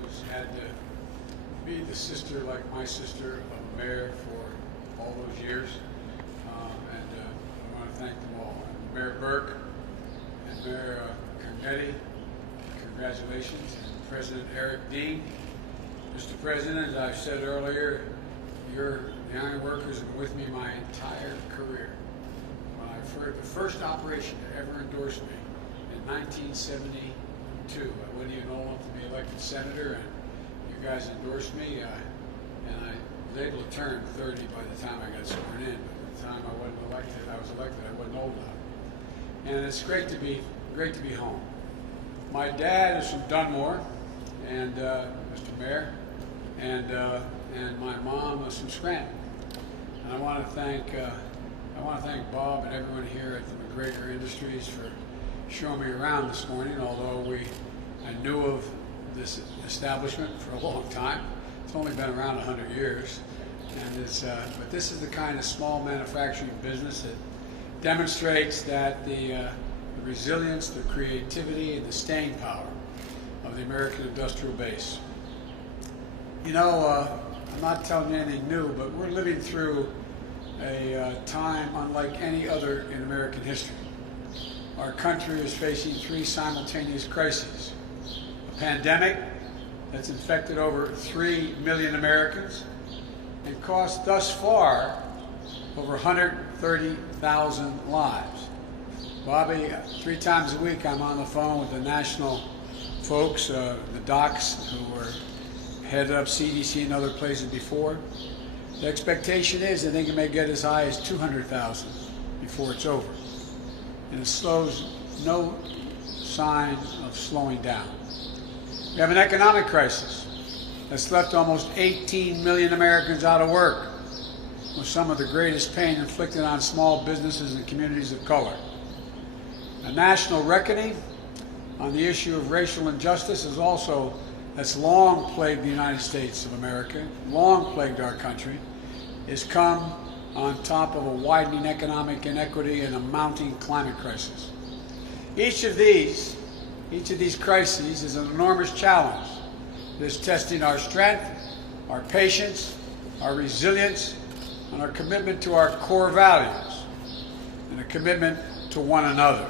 who's had to be the sister, like my sister, of a mayor for all those years. I want to thank them all. And Mayor Burke and Mayor Carnetti, congratulations. And President Eric Dean. Mr. President, as I said earlier, the iron workers have been with me my entire career. The first operation to ever endorse me in 1972. I wasn't even old enough to be elected senator, and you guys endorsed me, and I was able to turn 30 by the time I got sworn in. But by the time I was elected, I wasn't old enough. And it's great to be home. My dad is from Dunmore, and Mr. Mayor, and my mom was from Scranton. And I want to thank Bob and everyone here at the McGregor Industries for showing me around this morning, although I knew of this establishment for a long time. It's only been around 100 years. And but this is the kind of small manufacturing business that demonstrates that the resilience, the creativity, and the staying power of the American industrial base. You know, I'm not telling you anything new, but we're living through a time unlike any other in American history. Our country is facing three simultaneous crises. A pandemic that's infected over 3 million Americans and cost thus far over 130,000 lives. Bobby, 3 times a week I'm on the phone with the national folks, the docs who were headed up CDC and other places before. The expectation is that they may get as high as 200,000 before it's over. And it shows no sign of slowing down. We have an economic crisis that's left almost 18 million Americans out of work, with some of the greatest pain inflicted on small businesses and communities of color. A national reckoning on the issue of racial injustice that's long plagued the United States of America, long plagued our country, has come on top of a widening economic inequity and a mounting climate crisis. Each of these crises is an enormous challenge that is testing our strength, our patience, our resilience, and our commitment to our core values, and a commitment to one another.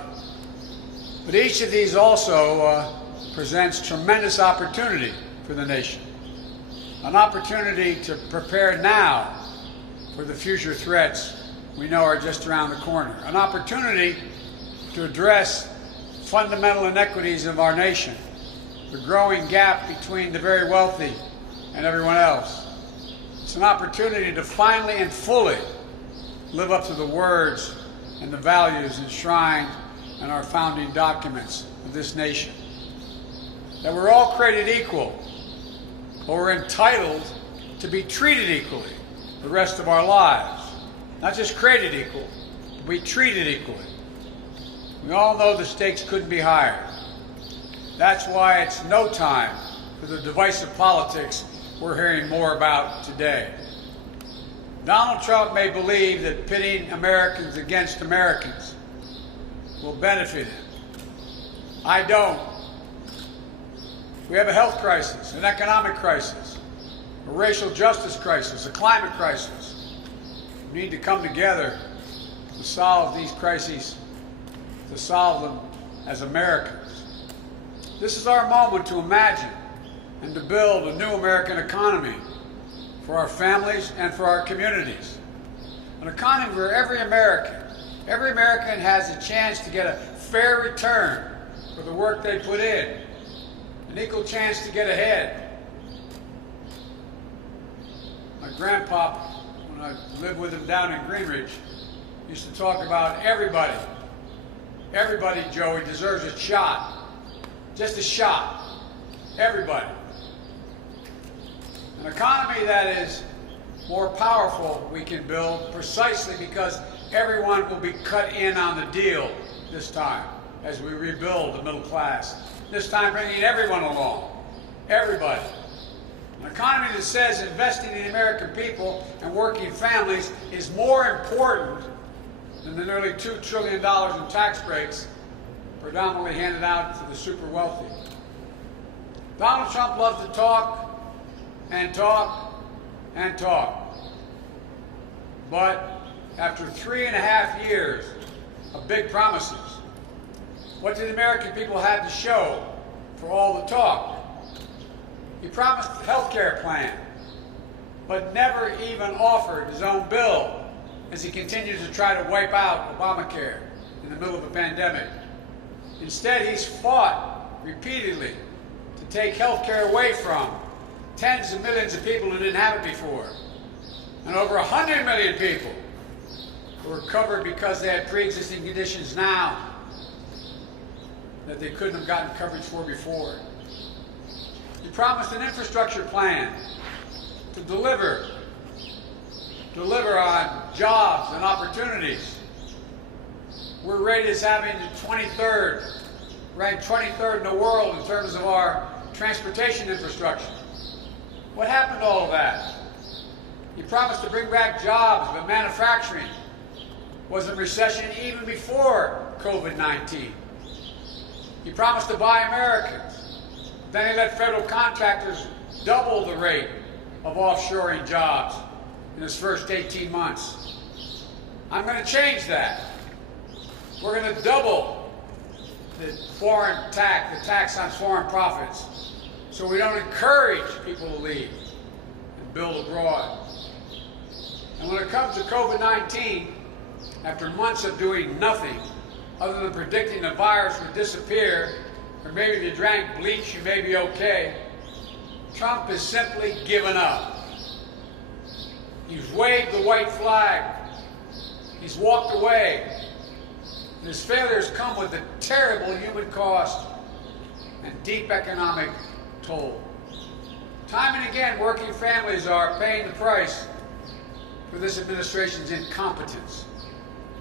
But each of these also presents tremendous opportunity for the nation, an opportunity to prepare now for the future threats we know are just around the corner, an opportunity to address fundamental inequities of our nation, the growing gap between the very wealthy and everyone else. It's an opportunity to finally and fully live up to the words and the values enshrined in our founding documents of this nation. That we're all created equal, but we're entitled to be treated equally the rest of our lives. Not just created equal, but be treated equally. We all know the stakes couldn't be higher. That's why it's no time for the divisive politics we're hearing more about today. Donald Trump may believe that pitting Americans against Americans will benefit him. I don't. We have a health crisis, an economic crisis, a racial justice crisis, a climate crisis. We need to come together to solve these crises, to solve them as Americans. This is our moment to imagine and to build a new American economy for our families and for our communities. An economy where every American has a chance to get a fair return for the work they put in, an equal chance to get ahead. My grandpa, when I lived with him down in Greenridge, used to talk about everybody. Everybody, Joey, deserves a shot. Just a shot. Everybody. An economy that is more powerful we can build precisely because everyone will be cut in on the deal this time as we rebuild the middle class. This time bringing everyone along. Everybody. An economy that says investing in the American people and working families is more important than the nearly $2 trillion in tax breaks predominantly handed out to the super wealthy. Donald Trump loves to talk and talk and talk. But after 3.5 years of big promises, what did the American people have to show for all the talk? He promised a health care plan, but never even offered his own bill as he continues to try to wipe out Obamacare in the middle of a pandemic. Instead, he's fought repeatedly to take health care away from tens of millions of people who didn't have it before, and over 100 million people who are covered because they had pre-existing conditions now that they couldn't have gotten coverage for before. He promised an infrastructure plan to deliver on jobs and opportunities. We're rated as having the 23rd, ranked 23rd in the world in terms of our transportation infrastructure. What happened to all of that? He promised to bring back jobs, but manufacturing was in recession even before COVID-19. He promised to buy Americans. Then he let federal contractors double the rate of offshoring jobs in his first 18 months. I'm going to change that. We're going to double the foreign tax, the tax on foreign profits, so we don't encourage people to leave and build abroad. And when it comes to COVID-19, after months of doing nothing other than predicting the virus would disappear, or maybe if you drank bleach, you may be okay, Trump has simply given up. He's waved the white flag. He's walked away. And his failures come with a terrible human cost and deep economic toll. Time and again, working families are paying the price for this administration's incompetence.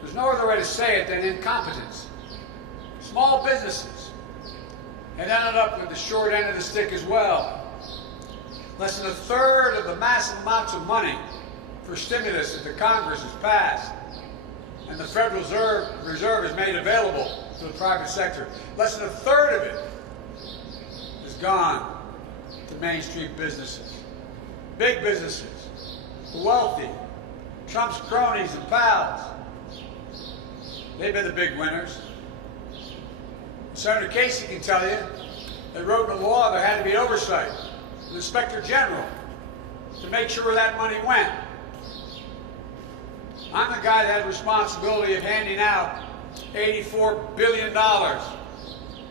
There's no other way to say it than incompetence. Small businesses had ended up with the short end of the stick as well. Less than a third of the massive amounts of money for stimulus that the Congress has passed and the Federal Reserve has made available to the private sector, less than a third of it has gone to Main Street businesses. Big businesses, the wealthy, Trump's cronies and pals, they've been the big winners. Senator Casey can tell you they wrote in the law there had to be oversight, the Inspector General, to make sure where that money went. I'm the guy that had responsibility of handing out $84 billion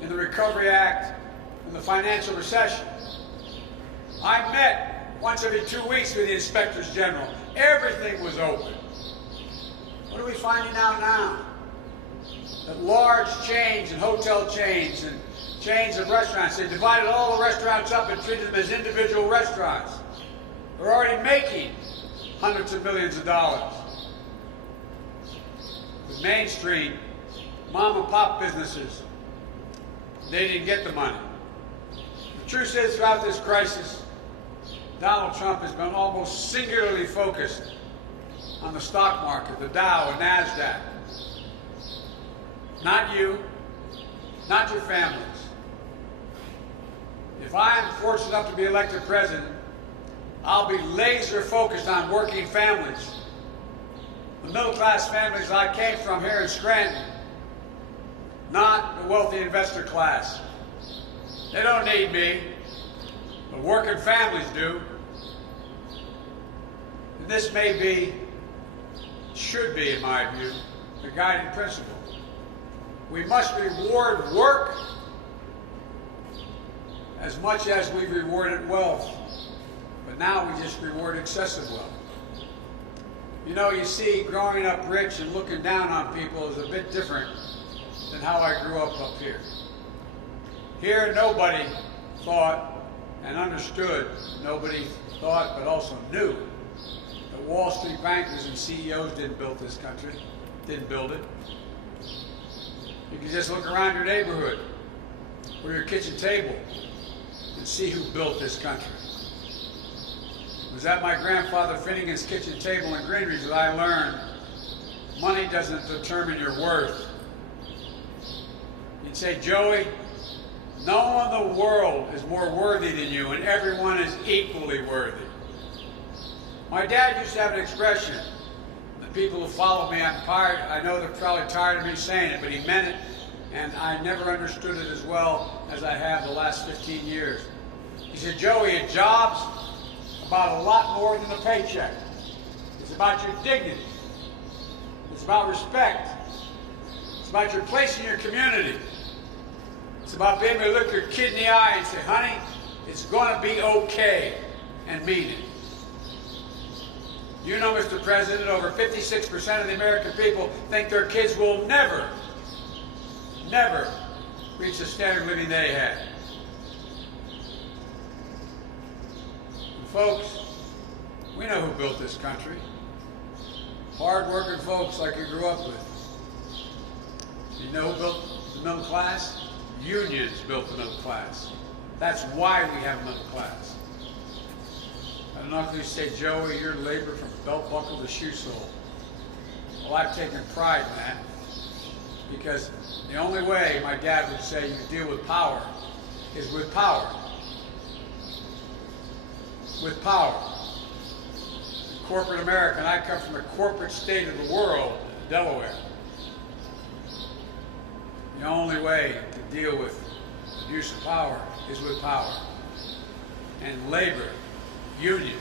in the Recovery Act in the financial recession. I met once every 2 weeks with the Inspectors General. Everything was open. What are we finding out now? That large chains and hotel chains and chains of restaurants, they divided all the restaurants up and treated them as individual restaurants. They're already making hundreds of millions of dollars. The Main Street, mom and pop businesses, they didn't get the money. The truth is, throughout this crisis, Donald Trump has been almost singularly focused on the stock market, the Dow and NASDAQ. Not you, not your families. If I am fortunate enough to be elected president, I'll be laser focused on working families. The middle-class families I came from here in Scranton, not the wealthy investor class. They don't need me, but working families do. And this may be, should be in my view, the guiding principle. We must reward work as much as we rewarded wealth. But now we just reward excessive wealth. You know, you see, growing up rich and looking down on people is a bit different than how I grew up here. Here, nobody thought and understood, nobody thought but also knew that Wall Street bankers and CEOs didn't build this country, didn't build it. You can just look around your neighborhood or your kitchen table and see who built this country. It was at my grandfather Finnegan's kitchen table in Greenridge that I learned money doesn't determine your worth. You'd say, Joey, No one in the world is more worthy than you, and everyone is equally worthy. My dad used to have an expression. The people who follow me, I know they're probably tired of me saying it, but he meant it, and I never understood it as well as I have the last 15 years. He said, Joey, a job's about a lot more than a paycheck. It's about your dignity. It's about respect. It's about your place in your community. It's about being able to look your kid in the eye and say, honey, it's going to be okay, and mean it. You know, Mr. President, over 56% of the American people think their kids will never reach the standard of living they had. And folks, we know who built this country. Hard-working folks like you grew up with. You know who built the middle class? Unions built the middle class. That's why we have a middle class. I don't know if you say, Joey, you're labor from belt buckle to shoe sole. Well, I've taken pride in that, because the only way my dad would say you deal with power is with power. With power. Corporate America, and I come from the corporate state of the world, Delaware. The only way to deal with abuse of power is with power. And labor, unions,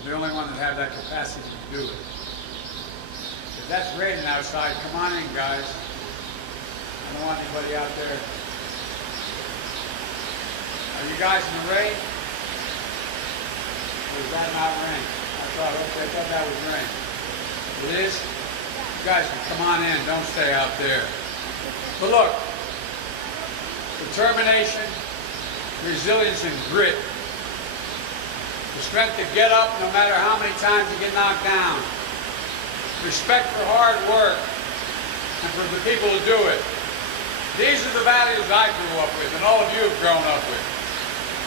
are the only ones that have that capacity to do it. If that's raining outside, come on in, guys. I don't want anybody out there. Are you guys in the rain? Or is that not rain? I thought that was rain. It is? You guys can come on in. Don't stay out there. But look, determination, resilience, and grit. The strength to get up no matter how many times you get knocked down. Respect for hard work and for the people who do it. These are the values I grew up with, and all of you have grown up with.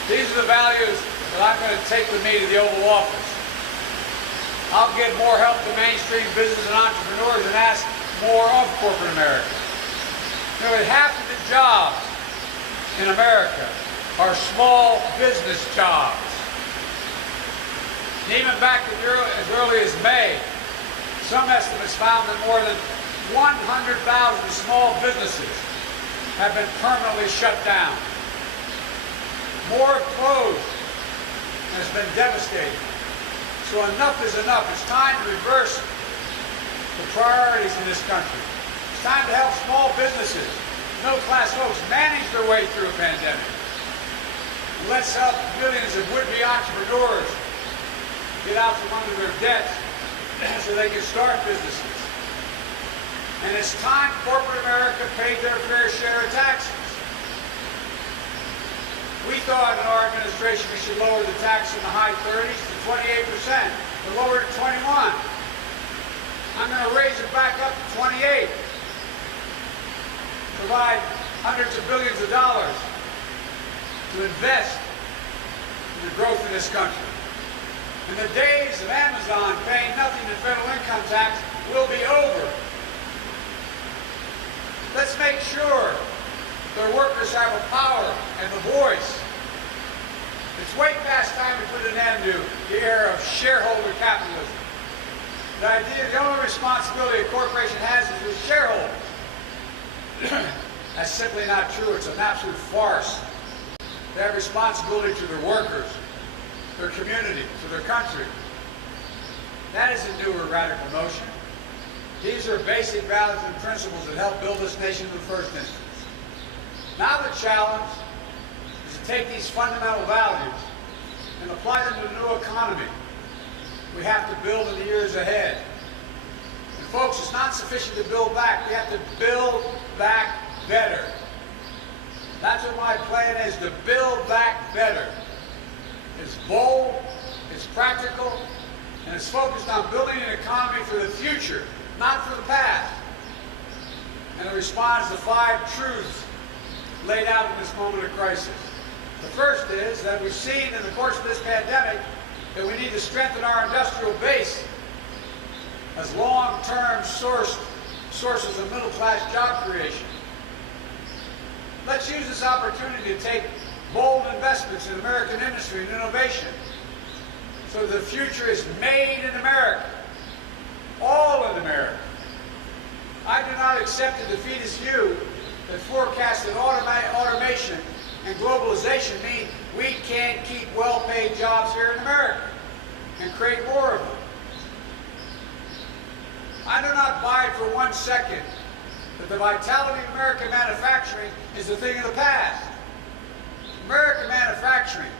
These are the values that I'm going to take with me to the Oval Office. I'll give more help to mainstream business and entrepreneurs and ask more of corporate America. You know, half of the jobs in America are small business jobs. And even back as early as May, some estimates found that more than 100,000 small businesses have been permanently shut down. More have closed, and it's been devastating. So enough is enough. It's time to reverse the priorities in this country. It's time to help small businesses, middle-class folks manage their way through a pandemic. And let's help millions of would-be entrepreneurs get out from under their debts so they can start businesses. And it's time corporate America paid their fair share of taxes. We thought in our administration we should lower the tax from the high 30s to 28%, but lower it to 21. I'm going to raise it back up to 28. Provide hundreds of billions of dollars to invest in the growth of this country. And the days of Amazon paying nothing in federal income tax will be over. Let's make sure their workers have the power and the voice. It's way past time to put an end to the era of shareholder capitalism. The idea, the only responsibility a corporation has is with shareholders. That's simply not true. It's an absolute farce. They have responsibility to their workers, their community, to their country. That isn't new or radical notion. These are basic values and principles that help build this nation in the first instance. Now the challenge is to take these fundamental values and apply them to the new economy we have to build in the years ahead. And folks, it's not sufficient to build back. We have to build back better. That's what my plan is, to build back better. It's bold, it's practical, and it's focused on building an economy for the future, not for the past. And it responds to 5 truths laid out in this moment of crisis. The first is that we've seen in the course of this pandemic that we need to strengthen our industrial base as long-term sources of middle-class job creation. Let's use this opportunity to take bold investments in American industry and innovation so the future is made in America, all in America. I do not accept the defeatist view that forecasts that automation and globalization mean we can't keep well-paid jobs here in America and create more of them. I do not buy for 1 second that the vitality of American manufacturing is a thing of the past. American manufacturing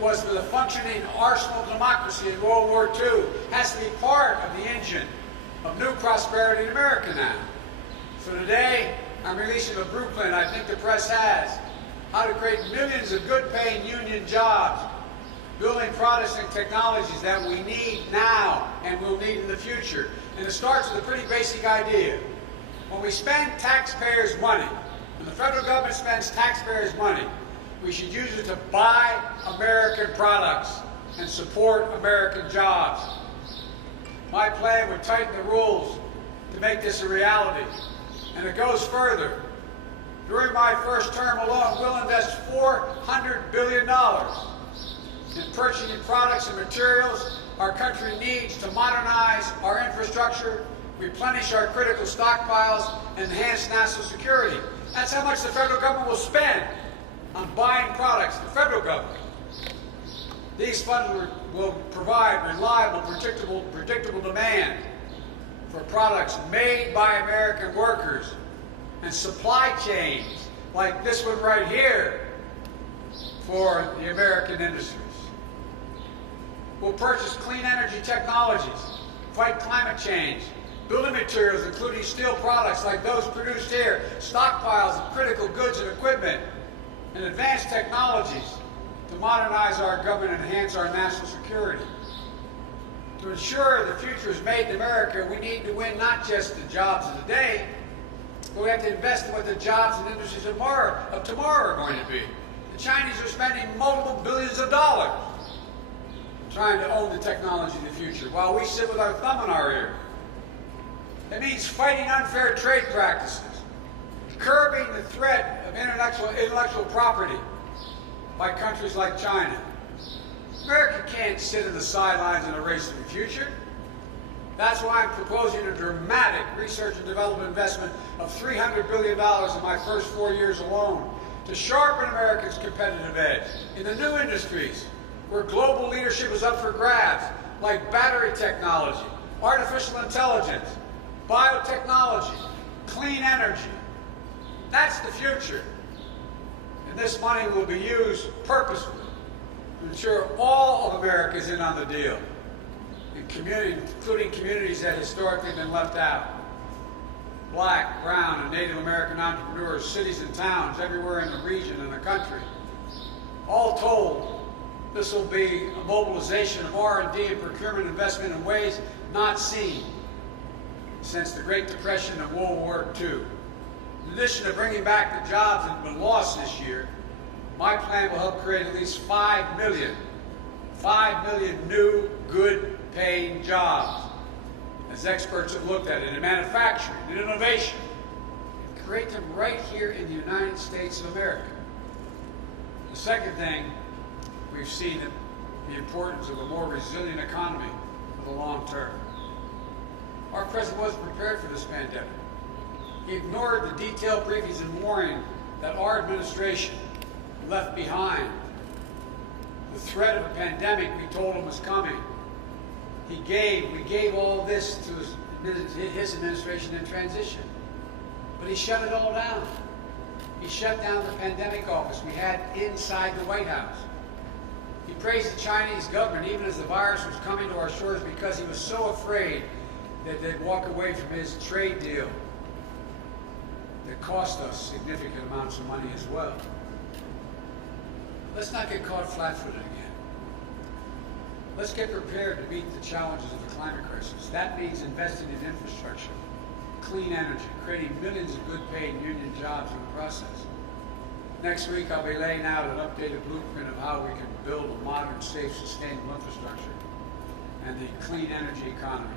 was the functioning arsenal of democracy in World War II. Has to be part of the engine of new prosperity in America now. So today, I'm releasing a blueprint I think the press has, how to create millions of good-paying union jobs, building products and technologies that we need now and will need in the future. And it starts with a pretty basic idea. When we spend taxpayers' money, when the federal government spends taxpayers' money, we should use it to buy American products and support American jobs. My plan would tighten the rules to make this a reality. And it goes further. During my first term alone, we'll invest $400 billion in purchasing products and materials our country needs to modernize our infrastructure, replenish our critical stockpiles, and enhance national security. That's how much the federal government will spend on buying products, the federal government. These funds will provide reliable, predictable demand for products made by American workers and supply chains like this one right here for the American industries. We'll purchase clean energy technologies, fight climate change, building materials including steel products like those produced here, stockpiles of critical goods and equipment, and advanced technologies to modernize our government and enhance our national security. To ensure the future is made in America, we need to win not just the jobs of the day, but we have to invest in what the jobs and industries of tomorrow are going to be. The Chinese are spending multiple billions of dollars trying to own the technology of the future, while we sit with our thumb in our ear. It means fighting unfair trade practices, curbing the threat of intellectual property by countries like China. America can't sit in the sidelines in a race to the future. That's why I'm proposing a dramatic research and development investment of $300 billion in my first 4 years alone to sharpen America's competitive edge in the new industries where global leadership is up for grabs, like battery technology, artificial intelligence, biotechnology, clean energy. That's the future. And this money will be used purposefully to ensure all of America is in on the deal, including communities that historically have been left out. Black, brown, and Native American entrepreneurs, cities and towns everywhere in the region and the country. All told, this will be a mobilization of R&D and procurement investment in ways not seen since the Great Depression and World War II. In addition to bringing back the jobs that have been lost this year, my plan will help create at least 5 million new, good-paying jobs, as experts have looked at it, in manufacturing and innovation, and create them right here in the United States of America. The second thing, we've seen the importance of a more resilient economy for the long term. Our president wasn't prepared for this pandemic. He ignored the detailed briefings and warning that our administration left behind. The threat of a pandemic we told him was coming. We gave all this to his administration in transition. But he shut it all down. He shut down the pandemic office we had inside the White House. He praised the Chinese government even as the virus was coming to our shores because he was so afraid that they'd walk away from his trade deal that cost us significant amounts of money as well. Let's not get caught flat-footed again. Let's get prepared to meet the challenges of the climate crisis. That means investing in infrastructure, clean energy, creating millions of good-paid union jobs in the process. Next week, I'll be laying out an updated blueprint of how we can build a modern, safe, sustainable infrastructure and the clean energy economy,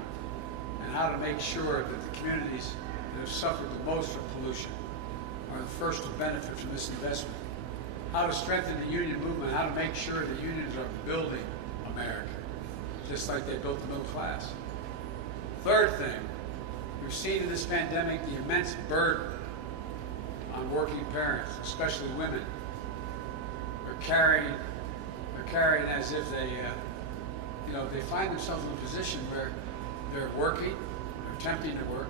and how to make sure that the communities that have suffered the most from pollution are the first to benefit from this investment. How to strengthen the union movement, how to make sure the unions are building America, just like they built the middle class. Third thing, we've seen in this pandemic the immense burden on working parents, especially women. They're carrying as if they find themselves in a position where they're working, they're attempting to work,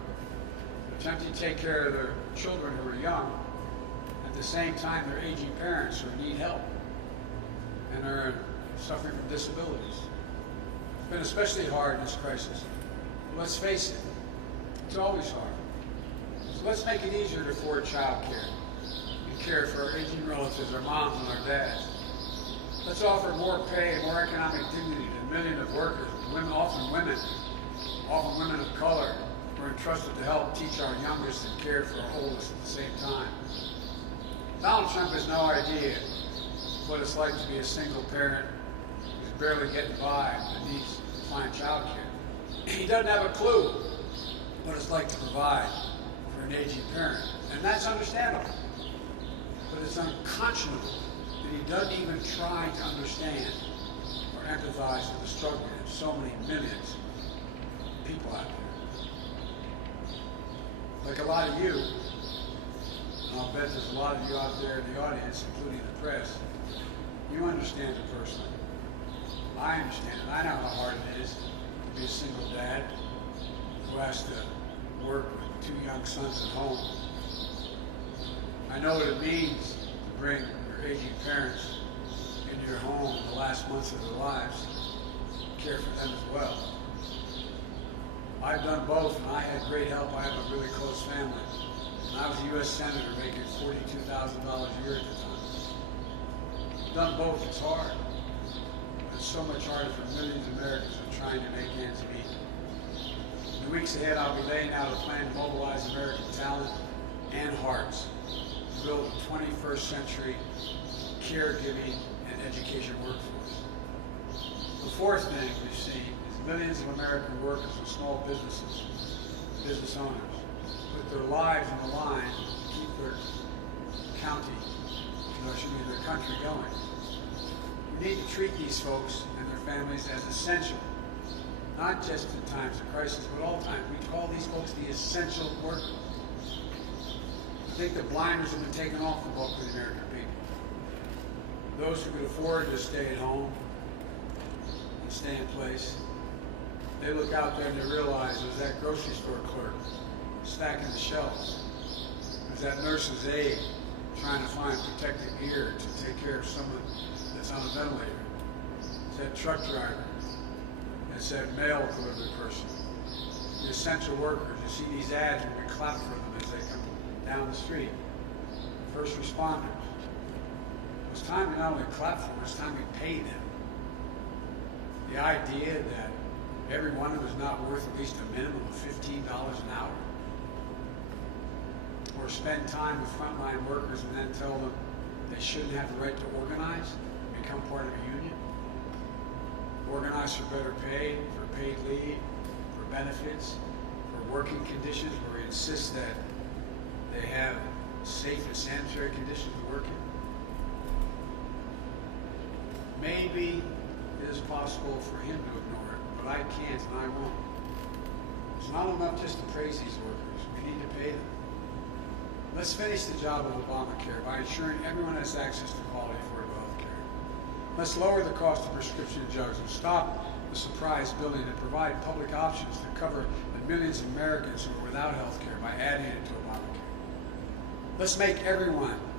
they're attempting to take care of their children who are young. At the same time, they're aging parents who need help and are suffering from disabilities. It's been especially hard in this crisis. Let's face it, it's always hard. So let's make it easier to afford child care and care for our aging relatives, our moms and our dads. Let's offer more pay and more economic dignity to millions of workers, women, often women of color, who are entrusted to help teach our youngest and care for our oldest at the same time. Donald Trump has no idea what it's like to be a single parent who's barely getting by and needs to find child care. He doesn't have a clue what it's like to provide for an aging parent, and that's understandable. But it's unconscionable that he doesn't even try to understand or empathize with the struggle of so many millions of people out there. Like a lot of you, and I'll bet there's a lot of you out there in the audience, including the press, you understand it personally. I understand it. I know how hard it is to be a single dad who has to work with two young sons at home. I know what it means to bring your aging parents into your home in the last months of their lives, care for them as well. I've done both, and I had great help. I have a really close family. And I was a U.S. Senator making $42,000 a year at the time. I've done both. It's hard. It's so much harder for millions of Americans who are trying to make ends meet. In the weeks ahead, I'll be laying out a plan to mobilize American talent and hearts to build a 21st century caregiving and education workforce. The fourth thing we've seen is millions of American workers and small businesses, business owners, put their lives on the line to keep their their country going. We need to treat these folks and their families as essential, not just in times of crisis, but all times. We call these folks the essential workers. I think the blinders have been taken off the bulk of the American people. Those who could afford to stay at home and stay in place, they look out there and they realize there's that grocery store clerk stacking the shelves. There's that nurse's aide trying to find protective gear to take care of someone that's on a ventilator. It's that truck driver. It's that mail delivery person. The essential workers. You see these ads when we clap for them as they come down the street. First responders. It's time we not only clap for them, it's time we pay them. The idea that every one of them is not worth at least a minimum of $15 an hour. Or spend time with frontline workers and then tell them they shouldn't have the right to organize, become part of a union. Organize for better pay, for paid leave, for benefits, for working conditions where we insist that they have safe and sanitary conditions to work in. Maybe it is possible for him to ignore it, but I can't and I won't. It's not enough just to praise these workers. We need to pay them. Let's finish the job of Obamacare by ensuring everyone has access to quality affordable health care. Let's lower the cost of prescription drugs and stop the surprise billing and provide public options to cover the millions of Americans who are without health care by adding it to Obamacare. Let's make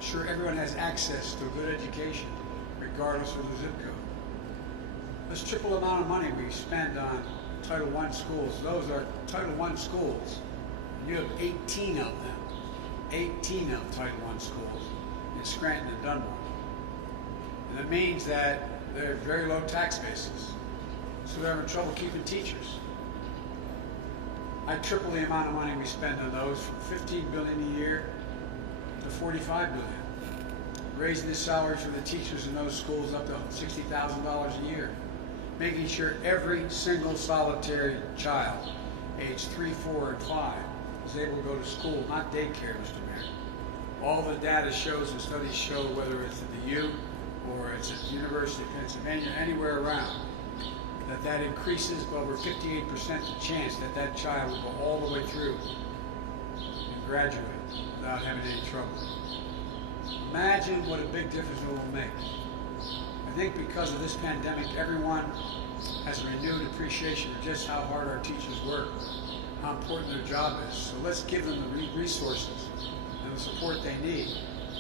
sure everyone has access to a good education, regardless of the zip code. Let's triple the amount of money we spend on Title I schools. Those are Title I schools. You have 18 of them. 18 of Title I schools in Scranton and Dunmore. And it means that they're very low tax bases, so they're having trouble keeping teachers. I triple the amount of money we spend on those from $15 billion a year to $45 billion, raising the salaries for the teachers in those schools up to $60,000 a year, making sure every single solitary child, aged 3, 4, and 5, is able to go to school, not daycare, Mr. Mayor. All the data shows and studies show, whether it's at the U or it's at the University of Pennsylvania, anywhere around, that increases by over 58% the chance that that child will go all the way through and graduate without having any trouble. Imagine what a big difference it will make. I think because of this pandemic, everyone has a renewed appreciation of just how hard our teachers work, how important their job is. So let's give them the resources and the support they need,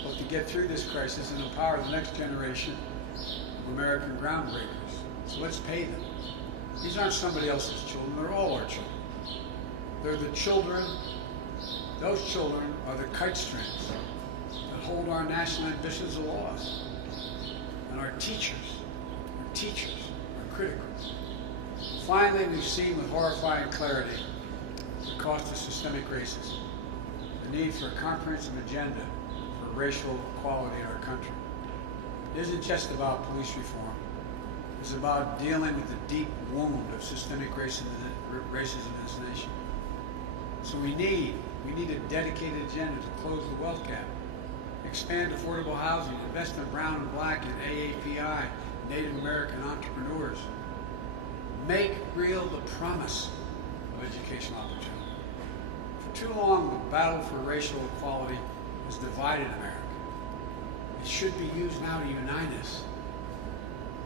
both to get through this crisis and empower the next generation of American groundbreakers. So let's pay them. These aren't somebody else's children, they're all our children. They're the children, those children are the kite strings that hold our national ambitions aloft. And our teachers are critical. Finally, we've seen with horrifying clarity the cost of systemic racism, the need for a comprehensive agenda for racial equality in our country. It isn't just about police reform. It's about dealing with the deep wound of systemic racism in this nation. So we need a dedicated agenda to close the wealth gap, expand affordable housing, invest in brown and black and AAPI, Native American entrepreneurs, make real the promise of educational opportunity. For too long, the battle for racial equality has divided America. It should be used now to unite us.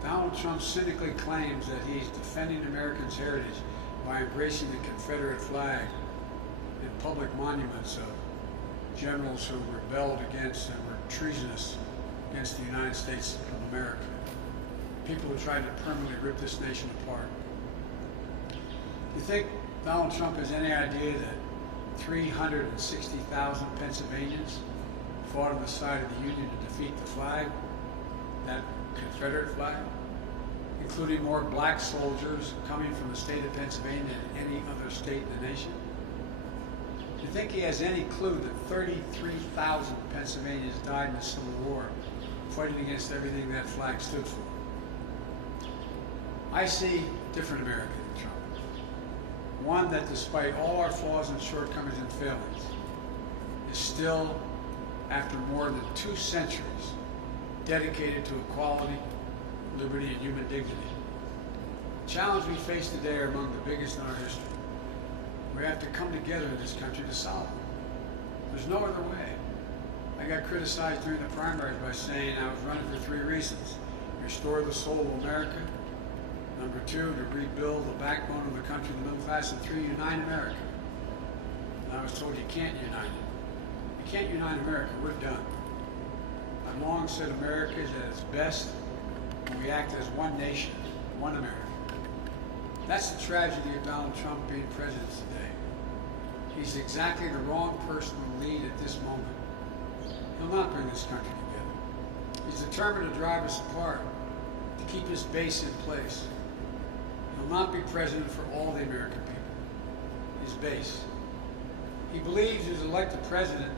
Donald Trump cynically claims that he's defending Americans' heritage by embracing the Confederate flag and public monuments of generals who rebelled against and were treasonous against the United States of America. People who tried to permanently rip this nation apart. Do you think Donald Trump has any idea that 360,000 Pennsylvanians fought on the side of the Union to defeat the flag, that Confederate flag, including more black soldiers coming from the state of Pennsylvania than any other state in the nation? Do you think he has any clue that 33,000 Pennsylvanians died in the Civil War fighting against everything that flag stood for? I see a different America than Trump. One that, despite all our flaws and shortcomings and failings, is still, after more than 2 centuries, dedicated to equality, liberty, and human dignity. The challenges we face today are among the biggest in our history. We have to come together in this country to solve them. There's no other way. I got criticized during the primaries by saying I was running for 3 reasons: restore the soul of America, number 2, to rebuild the backbone of the country, the middle class, and 3, unite America. And I was told you can't unite it. You can't unite America. We're done. I've long said America is at its best when we act as one nation, one America. That's the tragedy of Donald Trump being president today. He's exactly the wrong person to lead at this moment. He'll not bring this country together. He's determined to drive us apart, to keep his base in place. He'll not be president for all the American people, his base. He believes he was elected president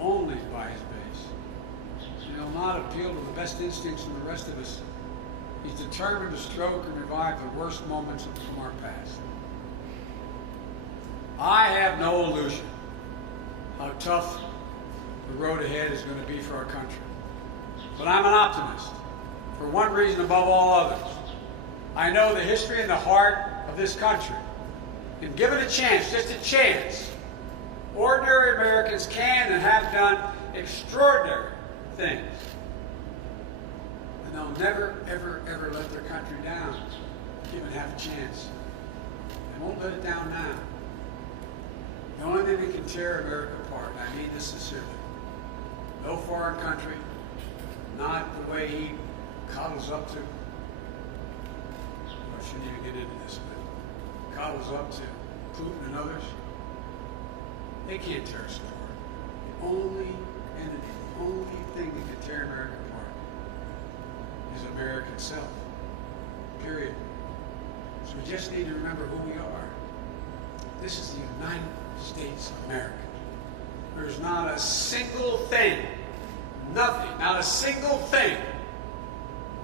only by his base. And he'll not appeal to the best instincts from the rest of us. He's determined to stroke and revive the worst moments from our past. I have no illusion how tough the road ahead is going to be for our country. But I'm an optimist for one reason above all others. I know the history and the heart of this country. And given a chance, just a chance, ordinary Americans can and have done extraordinary things. And they'll never, ever, ever let their country down, given half a chance. They won't let it down now. The only thing that can tear America apart, and I mean this sincerely, no foreign country, not the way he coddles up to, I shouldn't even get into this, but coddles up to Putin and others. They can't tear us apart. The only entity, the only thing that can tear America apart is America itself. Period. So we just need to remember who we are. This is the United States of America. There's not a single thing, nothing, not a single thing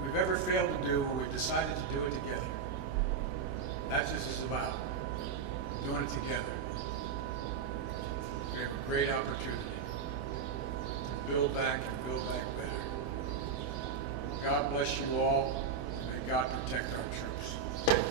we've ever failed to do when we've decided to do it together. That's what this is about, doing it together. We have a great opportunity. build back and build back better. God bless you all, and may God protect our troops.